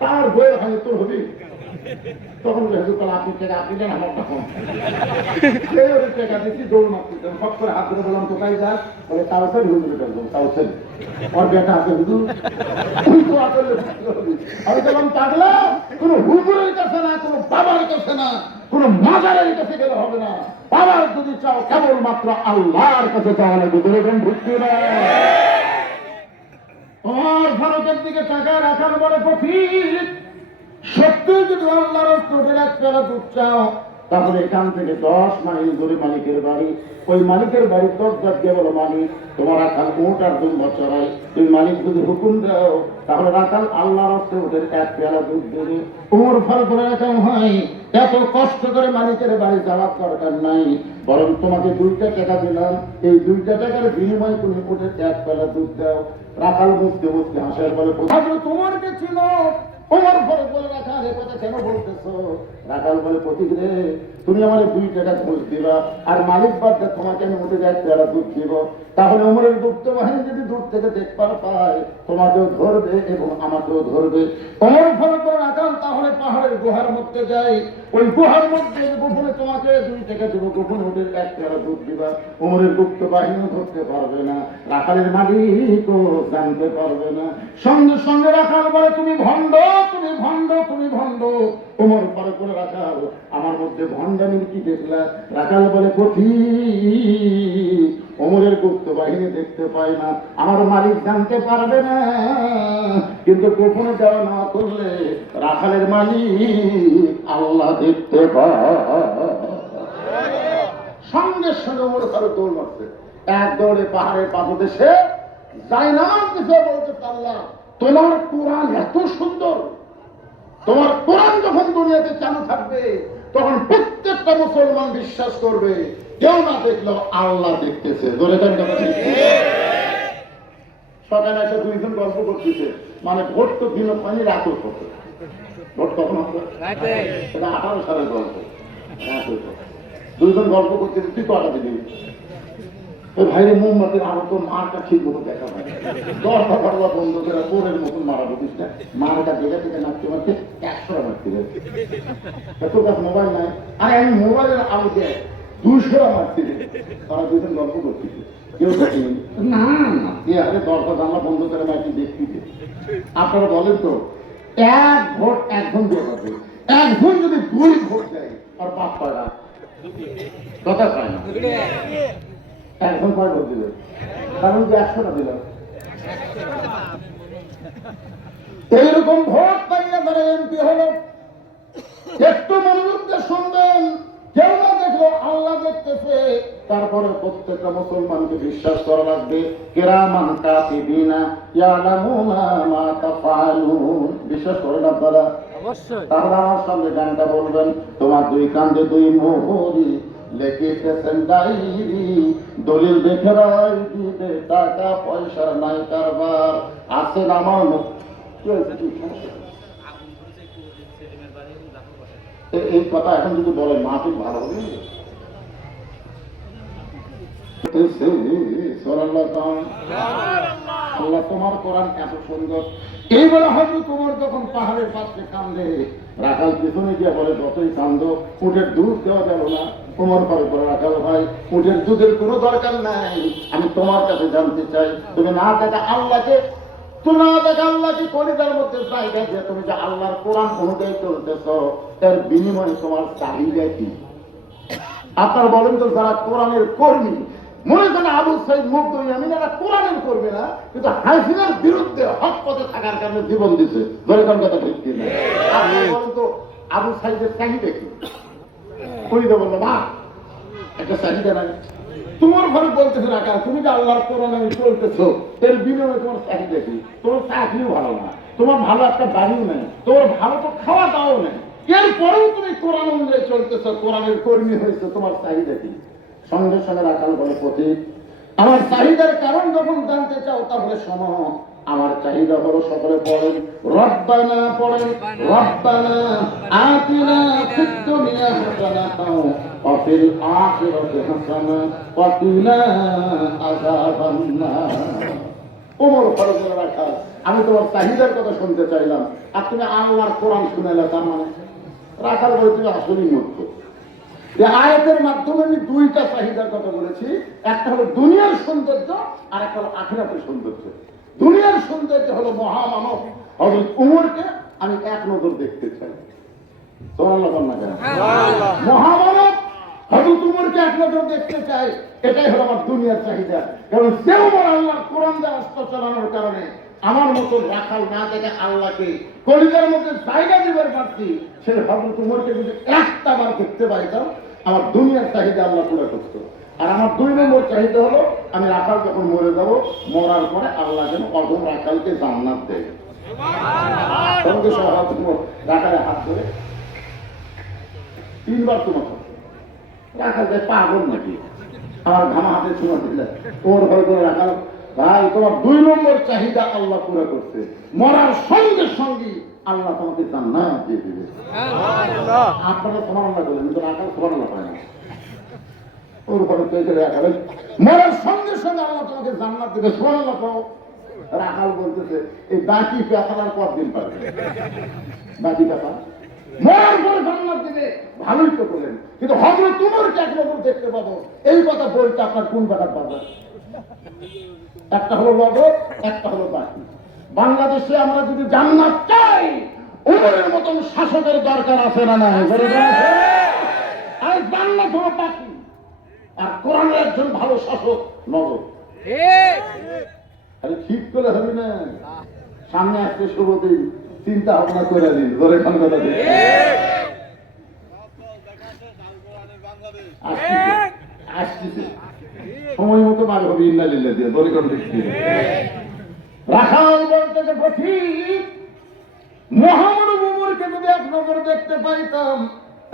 তার বইয়ের হয় তোর হবি। তখন হুজুর তাহলে আপনি টাকা আপনি দেন, আমার তখন সেই ওর টাকা দিচ্ছি, দৌড় মারতে সব করে হাত ধরে বললাম, কোথায় যাস? বলে তাও স্যার হুজুরে ফেলবো, তাও স্যার ওর বেটা আছে হুজুর, দোয়া করলে পুত্র হবি। আমি বললাম, পাগলা, কোনো হুজুরের কাছে না, কোনো বাবার কাছে না, কোনো মাজারের কাছে গেলে হবে না। বাবার যদি চাও কেবলমাত্র আল্লাহর কাছে চাওয়া লাগবে। বলেন বুঝতে না? ওমর ফারুকের দিকে টাকা রাখার বলে, পথিক, সত্যি যদি আল্লাহর রসুলের এক পেয়ালা দুধ চাও, তাহলে এখান থেকে 10 মাইল দূরে মালিকের বাড়ি। ওই মালিকের বাড়ির দরজা দিয়ে বলো, মালিক তোমার রাখাল উট আর দুম্বা চড়াই, তুমি মালিক যদি হুকুম দাও তাহলে রাখাল আল্লাহর রসুলের এক পেয়ালা দুধ দেবে। ওমর ফারুক বলে, রাখাল ভাই, এত কষ্ট করে মালিকের বাড়ি যাওয়ার দরকার নাই, বরং তোমাকে 2টা টাকা দিলাম, এই 2টা টাকার বিনিময়ে তুমি উঠে এক পেয়ালা দুধ দাও। রাখাল বুঝতে বুঝতে হাসার বলে, তোমার কে ছিল? ওমর ফারুক বলে, রাখাল এ কথা কেন বলতেছো? রাখাল বলে, পথিক রে, তুমি আমার 2 টাকা ঘুষ দিবা, আর মালিক বাদ দিয়ে তোমাকে আমি উঠে এক পেয়ালা দুধ দিব। তাহলে ওমরের গুপ্ত বাহিনী যদি দূর থেকে দেখবার পায়, তোমাকেও ধরবে এবং আমাকেও ধরবে। ওমর ফারুক বলে, রাখাল তাহলে পাহাড়ের গুহার মধ্যে যাই, ওই গুহার মধ্যে গোপনে তোমাকে 2 টাকা দেবো, গোপনে উঠে এক পেয়ালা দুধ দিবা। ওমরের গুপ্ত বাহিনীও ধরতে পারবে না, রাখালের মালিকও জানতে পারবে না। সঙ্গে সঙ্গে রাখাল বলে, তুমি ভণ্ড, তুমি ভণ্ড, তুমি ভণ্ড। ওমর ফারুক বলে, রাখাল আমার মধ্যে ভণ্ডামির কি দেখলা? রাখাল বলে, পথিক, ওমরের গুপ্ত বাহিনী দেখতে পায় না, আমার মালিক জানতে পারবে না, কিন্তু গোপনে যাওয়া না করলে রাখালের মালিক আল্লাহ দেখতে পায়। সঙ্গে সঙ্গে ওমর ফারুক দৌড় মারছে, এক দৌড়ে পাহাড়ের পাদদেশে যাই নামাজ দিতে বলতে, আল্লাহ তোমার কোরআন এত সুন্দর, তোমার কোরআন যখন দুনিয়াতে চালু থাকবে তখন প্রত্যেকটা মুসলমান বিশ্বাস করবে, কেউ না দেখলেও আল্লাহ দেখতেছে। সকালে এসে 2 জন গল্প করতেছে, মানে ভোট তো দিন পানি রাত করতে, ভোট কখন হবে? এটা 18 সালের গল্প। 2 জন গল্প করতেছে, তুই কটা দিবি? ওই ভাইরে মোমবাতির আরো তো মারটা ঠিক মতো দেখা হয় দরজা দরজা বন্ধ করে তোরের মতন মারা বুঝিস না মারটা দেখে থেকে নাচতে মারতে 100 মারতে তোর কাছে মোবাইল নাই আর আমি মোবাইলের আলো দেয় 200 মারতে তারা দুজন গল্প করতেছে কেউ দেখেনি না না এ আরে দরজা জানলা বন্ধ করে মারতে দেখতেছে আপনারা বলেন তো 1 ভোট 1 ঘন্টা দিয়ে পাবে 1 ঘন্টা যদি 2 ভোট দেয় আর বাপ পায় না কথা পায় না এখন কয় ভোট দিবে কারণ যে 100টা দিল এইরকম ভোট পাইয়া যারা এমপি হলো একটু মনোযোগ দিয়ে শুনবেন কেউ না দেখলো আল্লাহ দেখতেছে তারপরে প্রত্যেকটা মুসলমানকে বিশ্বাস করা লাগবে কিরামান কাতিবিনা ইয়ালামুনা মা তাফআলুন বিশ্বাস করেন আপনারা অবশ্যই তাহলে আমার সামনে গানটা বলবেন তোমার 2 কান্দে 2 মোহরি লিখিতেছেন ডায়েরি দলিল দেখে রায় দিবে টাকা পয়সার নাই কারবার আছে আমার এই কথা এখন যদি বলেন মাহফিল ভালো হবে আল্লাহ তোমার কোরআন এত সুন্দর এইবারে হয়তো তোমার যখন পাহাড়ের পাশে কান্দে রাখাল পিছনে গিয়ে বলে যতই কান্দ উটের দুধ দেওয়া গেল না তোমার পরে করে রাখাল ভাই উটের দুধের কোনো দরকার নাই আমি তোমার কাছে জানতে চাই তুমি না দেখা আল্লাহকে তুমি না দেখা আল্লাহকে কলিজার মধ্যে চাহিদা যে তুমি যে আল্লাহর কোরআন অনুযায়ী চলতেছ তার বিনিময়ে তোমার চাহিদা কি আপনার বলেন তো যারা কোরআনের কর্মী মনে করেন আবু সাইদ মুগ্ধ ইয়ামিনারা কোরআনের করবে না কিন্তু হাসিনার বিরুদ্ধে হক পথে থাকার কারণে জীবন দিছে ধরে কোন কথা ঠিক কিনা আপনি বলেন তো আবু সাইদের চাহিদা কি কইতে বললো মা একটা চাহিদা নাই তোমার ঘরে বলতেছে রাখা তুমি যে আল্লাহর কোরআনে চলতেছো এর বিনিময়ে তোমার চাহিদা কি তোমার চাকরিও ভালো না তোমার ভালো একটা বাড়িও নেই তোমার ভালো তো খাওয়া দাওয়াও নেই এরপরেও তুমি কোরআন অনুযায়ী চলতেছো কোরআনের কর্মী হয়েছে তোমার চাহিদা কি সঙ্গে সঙ্গে রাখাল বলে পথিক আমার চাহিদার কারণ যখন জানতে চাও তাহলে শোনো আমার চাহিদা হলো সকলে পড়েন রব্বানা পড়েন রব্বানা আতিনা ফিদ দুনিয়া হাসানাতাও ওয়া ফিল আখিরাতি হাসানা ওয়া কিনা আযাবান নার ওমর ফারুক রাখাল আমি তোমার চাহিদার কথা শুনতে চাইলাম আর তুমি আল্লাহর কোরআন শুনাইলা তার মানে রাখাল বলে তুমি আসলেই মূর্খ এই আয়াতের মাধ্যমে আমি 2টা চাহিদার কথা বলেছি একটা হলো দুনিয়ার সৌন্দর্য আর একটা হলো আখিরাতের সৌন্দর্য দুনিয়ার সৌন্দর্য হলো মহামানব হযরত উমরকে আমি এক নজর দেখতে চাই সুবহানাল্লাহ না কেন মহামানব হযরত উমরকে এক নজর দেখতে চাই এটাই হলো আমার দুনিয়ার চাহিদা কারণ সে উমর আল্লাহর কোরআন দিয়ে রাস্তা চালানোর কারণে আমার মতো রাখাল না দেখে আল্লাহকে কলিজার মধ্যে জায়গা দিবার পারছি সে হযরত উমরকে যদি একটা বার দেখতে পাইতাম আমার দুনিয়ার চাহিদা আল্লাহ পুরো করতো আর আমার 2 নম্বর চাহিদা হলো আমি রাখাল যখন মরে যাব মরার পরে আল্লাহ যেন অধম রাখালকে জান্নাত দেয় সঙ্গে সঙ্গে রাখালে হাত ধরে 3 বার তোমার রাখাল যায় পাগল নাকি আমার ঘামা হাতে ছোঁয়া দিলে ওর ভয় করে রাখাল ভাই তোমার 2 নম্বর চাহিদা আল্লাহ পুরো করছে মরার সঙ্গে সঙ্গে আল্লাহ তোমাকে জান্নাত দিয়ে দিবে আপনারা সুবহানাল্লাহ বলেন কিন্তু রাখাল সুবহানাল্লাহ পায় না ওর উপরে তৈরি রাখাল মরার সঙ্গে সঙ্গে আল্লাহ তোমাকে জান্নাত দিবে সুবহানাল্লাহ পাও রাখাল বলতেছে এই বাকি পেছালার কতদিন পাবে বাকি পেছা মরার পরে জান্নাত দিবে ভালোই তো বলেন কিন্তু হযরত উমরকে এক নজর দেখতে পাবো এই কথা বলতে আপনার কোন ব্যাপার পাবে একটা হলো লগত একটা হলো বাকি বাংলাদেশে আমরা যদি জান্নাত চাই উমরের মতন শাসকের দরকার আছে না নাই আর জান্নাত হলো বাকি আর কোরআনের একজন ভালো শাসক নগদ আরে ঠিক করে হবে না সামনে আসছে শুভ দিন চিন্তা ভাবনা করে দিন ধরে কোন কথা দিন আসতেছে সময় মতো মার হবে ইন্না লিল্লাহ দিয়ে ধরে কোন দেখছি রাখাল বলতে পথিক মুহাম্মদ উমরকে যদি এক নজর দেখতে পাইতাম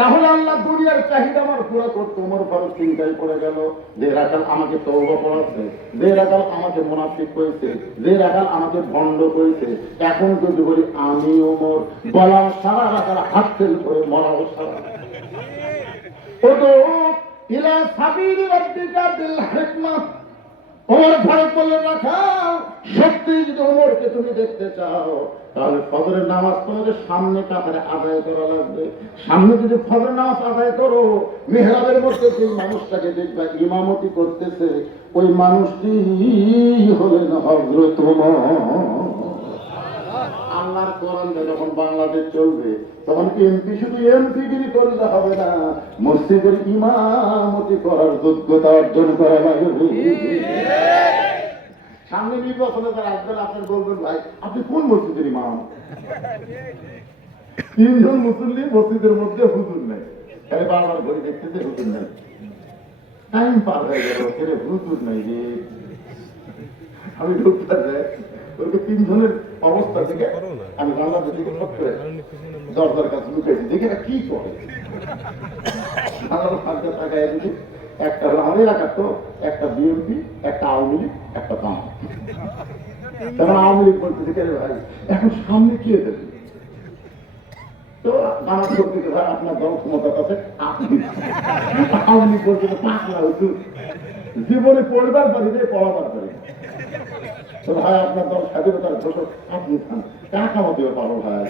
তাহলে আল্লাহ দুনিয়ার চাহিদা আমার পুরো করতো উমর ফারুক চিন্তায় পড়ে গেল যে রাখাল আমাকে তওবা পড়াচ্ছে যে রাখাল আমাকে মুনাফিক কইছে যে রাখাল আমাকে ভণ্ড কইছে এখন যদি বলি আমি উমর বলা সারা রাখাল হাত ফেল করে মরাও সারা ওটো ইলা সাবিলি রাব্বিকা বিল হিকমা ওমর ফারুক বললেন, রাখাল, সত্যি যদি ওমরকে তুমি দেখতে চাও তাহলে ফজরের নামাজ তোমাদের সামনে কাতারে আদায় করা লাগবে। সামনে যদি ফজরের নামাজ আদায় করো, মেহরাবের মধ্যে যে মানুষটাকে দেখবা ইমামতি করতেছে, ওই মানুষটি হলেন হযরত ওমর। আল্লাহর কোরআন যখন বাংলাদেশ চলবে, তখন এমপি শুধু এমপিগিরি করলে হবে না, মসজিদের ইমামতি করার যোগ্যতা অর্জন করা লাগবে। সামনে নির্বাচনে যারা আসবেন, আপনার বলবেন, ভাই আপনি কোন মসজিদের ইমাম? 3 জন মুসল্লি মসজিদের মধ্যে হুজুর নেই, তাহলে বারবার ঘড়ি দেখতেছে হুজুর নেই। টাইম পার হয়ে গেল, ছেলে হুজুর নেই রে। আমি ঢুকতে যাই, ওকে 3 জনের অবস্থা থেকে আমি বাংলাদেশ থেকে ফট করে দরজার কাছে লুকেছি, দেখে এরা কি করে। তাকায় দিদি, একটা আমাদের এলাকার তো, একটা বিএনপি, একটা আওয়ামী লীগ, একটা বাম। তারা আওয়ামী লীগ বলতেছে, কে রে ভাই এখন সামনে কি দেবে? তো আমার সত্যি ভাই আপনার দল ক্ষমতা আছে, আপনি আওয়ামী লীগ বলতে পাকলা হইতো, জীবনে পড়বার পারি রে, পড়াবার পারি। তো ভাই আপনার দল স্বাধীনতার ঘোষক, আপনি খান, টাকা মতেও পারো ভাই,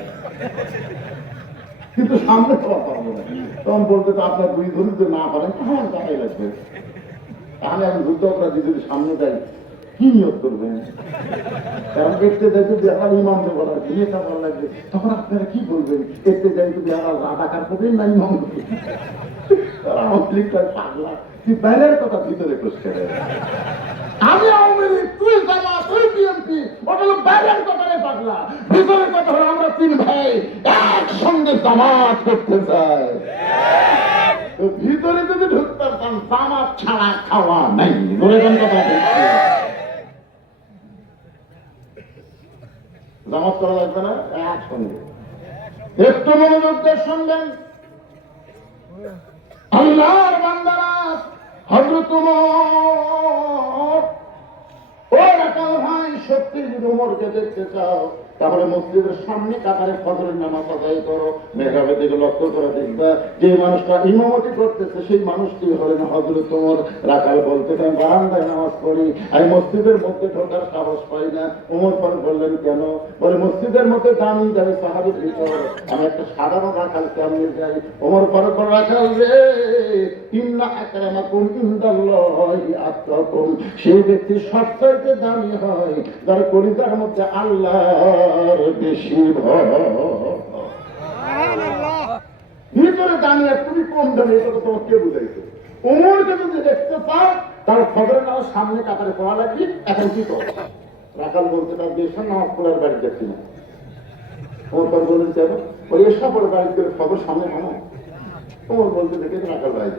কিন্তু সামনে খাওয়া পারবো না। তখন বলতে তো আপনার 2 ধরে যদি না পারেন আমার টাকাই লাগবে। তাহলে আমি যুদ্ধ অপরাধী যদি সামনে যাই, কি নিয়োগ করবেন? কারণ দেখতে যাই যদি আমার ইমামকে বলার নেতা বলা লাগবে, তখন আপনারা কি বলবেন? দেখতে যাই যদি আমার রাজাকার করবেন না ইমাম করবেন? তারা আওয়ামী লীগটা পাগলা, তুই বাইরের কথা ভিতরে প্রশ্ন। আমি আওয়ামী লীগ, তুই জামাত, তুই বিএনপি, ওটা হলো বাইরের কথা রে পাগলা। ভিতরের কথা হলো আমরা 3 ভাই একসঙ্গে জামাত করতে চাই। ভিতরে যদি ঢুকতে পারতাম, জামাত ছাড়া খাওয়া নাই। কথা জামাত করা লাগবে না, একসঙ্গে। একটু মনোযোগ দিয়ে শুনবেন। আল্লাহর বান্দারা, হযরত ওমর, ও রাখাল ভাই, সত্যি যদি ওমরকে দেখতে চাও তাহলে মসজিদের সামনে কাতারে ফজরের নামাজ আদায় করো। মেহরাবের দিকে লক্ষ্য করে দেখবা যে মানুষটা ইমামতি করতেছে সেই মানুষটি হলেন হযরত ওমর। রাখাল বলতে চান, বারান্দায় নামাজ পড়ি, আমি মসজিদের মধ্যে ঢোকার সাহস পাই না। ওমর পর বললেন, কেন? বলে মসজিদের মধ্যে দামি দামি সাহাবীর ভিতর আমি একটা সাধারণ রাখাল কেমনে যাই? ওমর পর রাখাল রে, ইন্না আকরামাকুম ইনদাল্লাহি আতকাকুম, সেই ব্যক্তি সবচাইতে দামি হয় যার কলিজার মধ্যে আল্লাহর বেশি ভয়। ভিতরে দাঁড়িয়ে তুমি কম দামি, এটা তো তোমাকে কে বুঝাইছে? ওমরকে যদি দেখতে পাও তার ফজরের নামাজ সামনে কাতারে পড়া লাগবে, এখন কি করো? রাখাল বলতে তার দেশের নামাজ পড়ার বাড়ি যাচ্ছি না। ওমর পর বললেন, কেন? ওই এসা পরে বাড়ি করে ফজর সামনে নামো। ওমর বলতে দেখে, রাখাল ভাই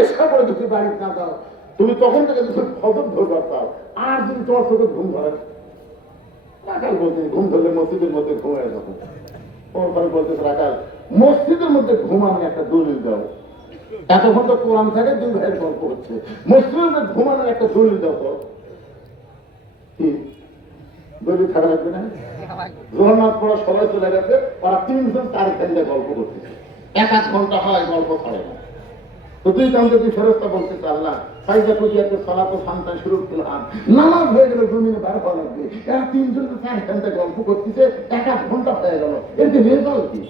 এসা পরে যদি বাড়ি না দাও, তুমি তখন থেকে যদি ফজর ধরবার পাও, আর যদি তোমার চোখে ঘুম ধরে। রাখাল বলতে, ঘুম ধরলে মসজিদের মধ্যে ঘুমায় যাবো। ওমর পরে বলতেছে, রাখাল মসজিদের মধ্যে ঘুমানো একটা দলিল দাও। এতক্ষণ তো কোরআন থেকে 2 ভাইয়ের গল্প হচ্ছে, মসজিদের মধ্যে ঘুমানোর একটা দলিল দাও। তো কি দলিল থাকা লাগবে না? জগন্নাথ পড়া সবাই চলে গেছে, ওরা 3 জন 4 ঘন্টা গল্প করতেছে, 1 ঘন্টা হয় গল্প করে না। তো তুই কাম যদি ফেরস্তা বলতে আল্লাহ ফাইজা কুদিয়াতে সালাত ও শান্তা শুরু করলাম, নামাজ হয়ে গেল, জমিনে বার হওয়া লাগবে, এরা 3 জন 4 ঘন্টা গল্প করতেছে, 1 ঘন্টা হয়ে গেল, এর যে রেজাল্ট কি?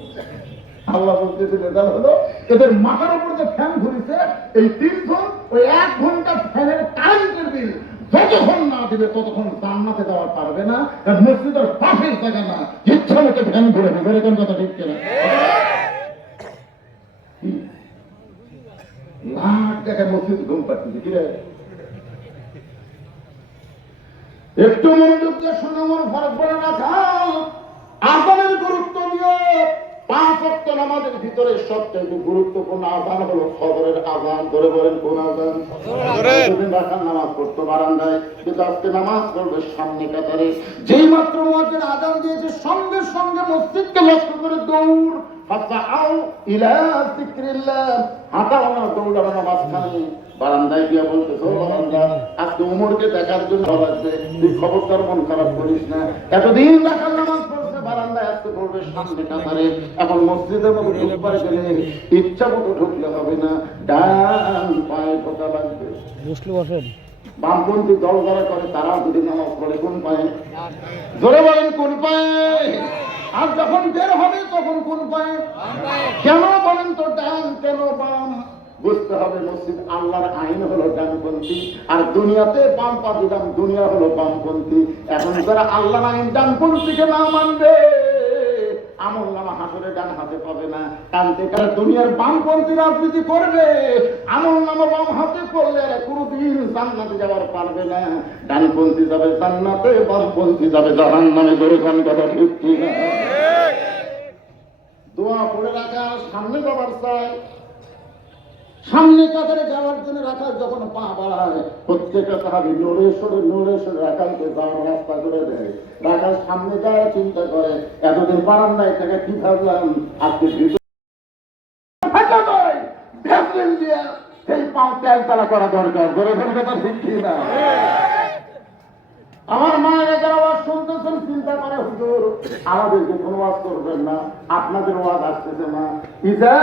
আল্লাহ বলতেছে, রেজাল্ট হলো এদের মাথার উপর যে ফ্যান ঘুরেছে, এই 3 জন ওই 1 ঘন্টা ফ্যানের কারেন্টের বিল যতক্ষণ না দিবে ততক্ষণ জান্নাতে যাওয়া পারবে না। কারণ মসজিদের পাশের জায়গা না, ইচ্ছা মতো ফ্যান ঘুরে দেবে। এরকম কথা ঠিক কিনা? লাখ টাকা মসজিদ ঘুম পাচ্ছে কি রে? একটু মনোযোগ দিয়ে শুনে মন ফারাক করে না খাও। আযানের গুরুত্ব নিয়ে 5 ওয়াক্ত নামাজের ভিতরে সবচেয়ে গুরুত্বপূর্ণ আযান হলো ফজরের আযান। ধরে বলেন, কোন আযান? ফজরের রাখাল নামাজ পড়তো বারান্দায়, কিন্তু আজকে নামাজ পড়বে সামনে কাতারে। যেই মাত্র মুয়াজ্জিন আযান দিয়েছে, সঙ্গে সঙ্গে মসজিদকে লক্ষ্য করে দৌড়, ফাসাউ ইলা যিকরিল্লাহ, হাঁটানো দৌড়ানো মাঝখানে বারান্দায় গিয়া বলতেছে, ও বারান্দা, আজকে ওমরকে দেখার জন্য লাগবে, তুই খবরদার মন খারাপ করিস না। এতদিন রাখাল নামাজ পড়ছে বারান্দায়, আজকে পড়বে সামনে কাতারে। এখন মসজিদের মতো ঢুকতে গেলে ইচ্ছা মতো ঢুকলে হবে না, ডান পায়ে ঢোকা লাগবে। বামপন্থী দল যারা করে তারাও যদি নামাজ পড়ে কোন পায়ে? জোরে বলেন কোন পায়ে? আর যখন বের হবে তখন কোন পায়ে? কেন বলেন তো ডান কেন বাম? বুঝতে হবে মসজিদ আল্লাহর আইন হলো ডানপন্থী, আর দুনিয়াতে বাম পা দিলাম, দুনিয়া হলো বামপন্থী। এখন যারা আল্লাহর আইন ডানপন্থীকে না মানবে, আমল নামা হাসরে ডান হাতে পাবে না। টানতে কারা দুনিয়ার বামপন্থী রাজনীতি করবে, আমল নামা বাম হাতে পড়লে কোনোদিন জান্নাতে যাওয়ার পারবে না। ডানপন্থী যাবে জান্নাতে, বামপন্থী যাবে জাহান্নামে। জোরে কোন কথা ঠিক কি না? দোয়া পড়ে রাখা, সামনে যাবার চাই, সামনে কাতারে যাওয়ার জন্য রাখাল যখন পা বাড়ায়, প্রত্যেকটা সাহাবী নড়ে সরে রাখালকে যাওয়ার রাস্তা করে দেয়। রাখাল সামনে যায়, চিন্তা করে এতদিন বারান্দায় থেকে কি ভাবলাম, আজকে ভ্যাসলিন দিয়ে সেই পাও তেল তালা করা দরকার। ধরে ধরে কথা শিখছি না। আমার মায়ের যারা ওয়াজ শুনতেছেন চিন্তা করে, হুজুর আমাদেরকে কোনো ওয়াজ করবেন না, আপনাদের ওয়াজ আসতেছে না। ইযা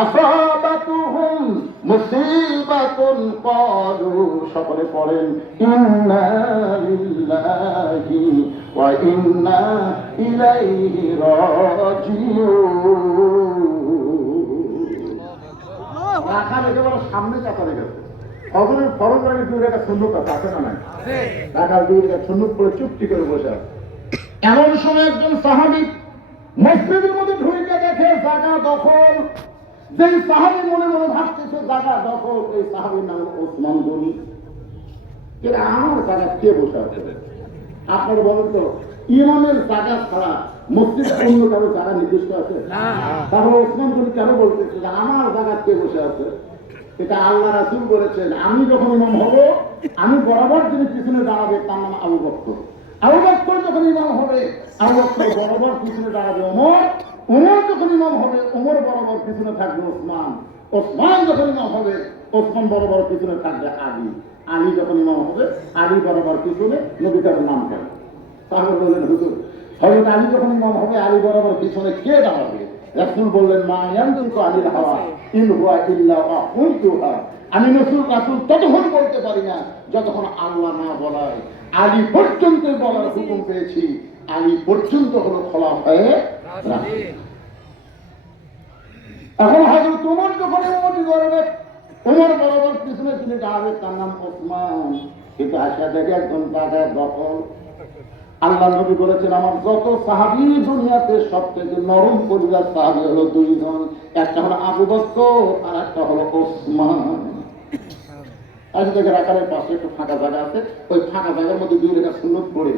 আসাবাতুহুম মুসিবাতুন ক্বালু, সকলে পড়েন ইন্না লিল্লাহি ওয়া ইন্না ইলাইহি রাজিউন। রাখাল একেবারে সামনে কাতারে গেছে। হযরতের ফরজ আগে 2 রাকাত সুন্নাত আছে না নাই? রাখাল 2 রাকাত সুন্নাত পড়ে চুপটি করে বসে আছে। এমন সময় একজন সাহাবী মসজিদের মধ্যে ঢুকে দেখে জায়গা দখল। যেই সাহাবী মনে মনে ভাবতেছে জায়গা দখল, এই সাহাবীর নাম ওসমান গনি। এরা আমার জায়গা কে বসে আছে? আপনারা বলেন তো, ইমামের জায়গা ছাড়া মসজিদ অন্য কারো জায়গা নির্দিষ্ট আছে? তাহলে ওসমান গনি কেন বলতেছে যে আমার জায়গা কে বসে আছে? এটা আল্লাহ রাসূল বলেছেন, আমি যখন ইমাম হব, আমি বরাবর যিনি পিছনে দাঁড়াবে তার নাম আবু বকর। আবু বকর যখন ইমাম হবে, আবু বকর বরাবর পিছনে দাঁড়াবে ওমর। ওমর যখন ইমাম হবে, ওমর বরাবর পিছনে থাকবে ওসমান। ওসমান যখন ইমাম হবে, ওসমান বরাবর পিছনে থাকবে আলী। আলী যখন ইমাম হবে, আলী বরাবর পিছনে নবী তার নাম কেন? তাহলে বললেন হুজুর, হযরত আলী যখন ইমাম হবে, আলী বরাবর পিছনে কে দাঁড়াবে? রাসূল বললেন মা ইয়ানতিকু আনিল হাওয়া ইন হুয়া ইল্লা ওয়াহুয়ুহা। আমি রাসূল ততক্ষণ বলতে পারি না যতক্ষণ আল্লাহ না বলায়। আলী পর্যন্ত বলার হুকুম পেয়েছি, আলী পর্যন্ত হলো খলিফায়ে রাশিদ। এখন হযরত ওমর যখন ইমামতি করবে, ওমর বরাবর পিছনে তিনি দাঁড়াবে, তার নাম ওসমান। কিন্তু আশা দেখে একজন জায়গায় দখল। আল্লাহ নবী বলেছেন আমার যত সাহাবী দুনিয়াতে সবথেকে নরম কলিজার সাহাবী হলো 2 জন, একটা হলো আবু বকর আর একটা হলো ওসমান। আজ থেকে রাখালের পাশে একটু ফাঁকা জায়গা আছে, ওই ফাঁকা জায়গার মধ্যে 2 রাকাত সুন্নাত পড়ে